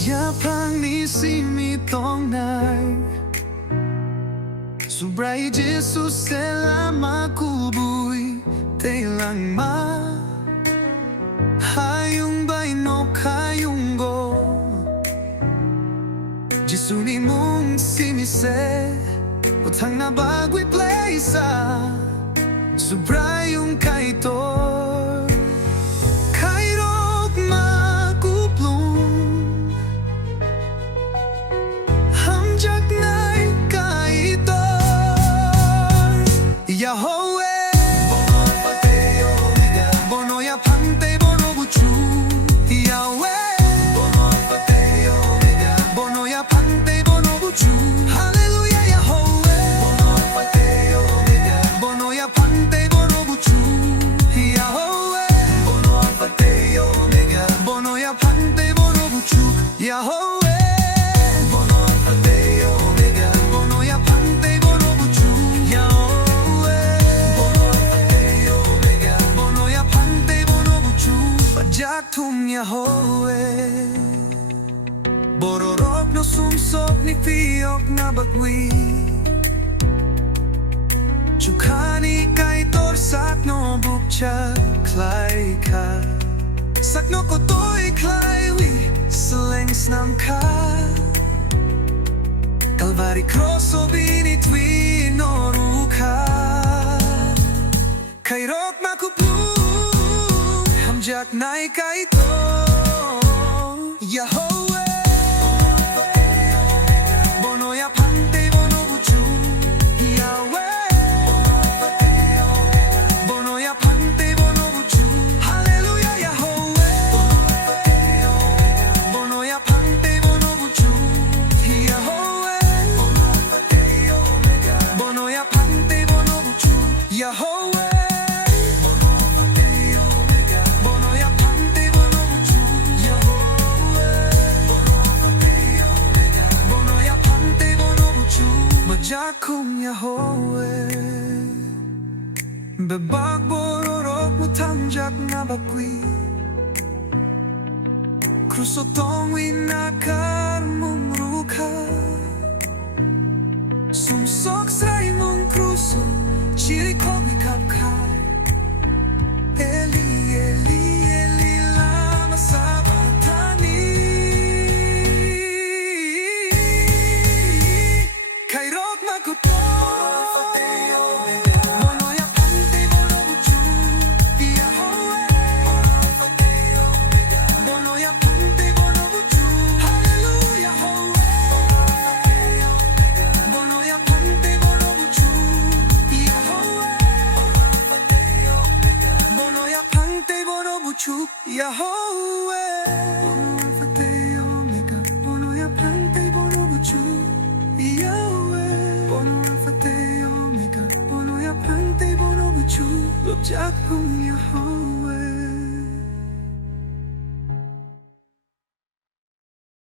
Yapang ni si mi tong nai Subray Jesus selama kubui Tay lang ma Hayung bay no kayung go Jesus ni mong si mi se Utang na bago'y place Subray yung kaitor Kairog makuplong Hamjak na'y kaitor YAHWEH Bono ya pante bono buchu YAHWEH Bono ya pante bono buchu Hallelujah YAHWEH Bono ya pante bono buchu YAHWEH Bono ya pante bono buchu YAHWEH Bono ya pante bono buchu YAHWEH Bono ya pante bono buchu Pajatum YAHWEH Bororok no sumsok ni fiyok na bagwi Chukani kay torsak no bukcha klay ka Sakno ko to'y klay wi Salengs nam ka Kalvari cross o binitwi no ruka Kairok makuplong Hamjak na'y kaito YAHWEH Bono ya pante bono buchu YAHWEH Bono ya pante bono buchu Hallelujah YAHWEH Bono ya pante bono buchu YAHWEH Bono ya pante bono buchu YAHWEH Bono ya pante bono buchu YAHWEH Bono ya pante bono buchu Majakum YAHWEH Bebag bororok mutangjak na bakwi Krusotong winakar mong ruka Sumsok sray mong kruso Chiri kong ikapkay Eli, Eli, Eli lama sabatani Kairok makuto Bono ya pante bono buchu YAHWEH Bono ya pante bono buchu Hallelujah YAHWEH Bono ya pante bono buchu YAHWEH Bono ya pante bono buchu YAHWEH Bono ya pante bono buchu YAHWEH Bono alpha te omega Bono ya pante bono buchu Lubjak hum YAHWEH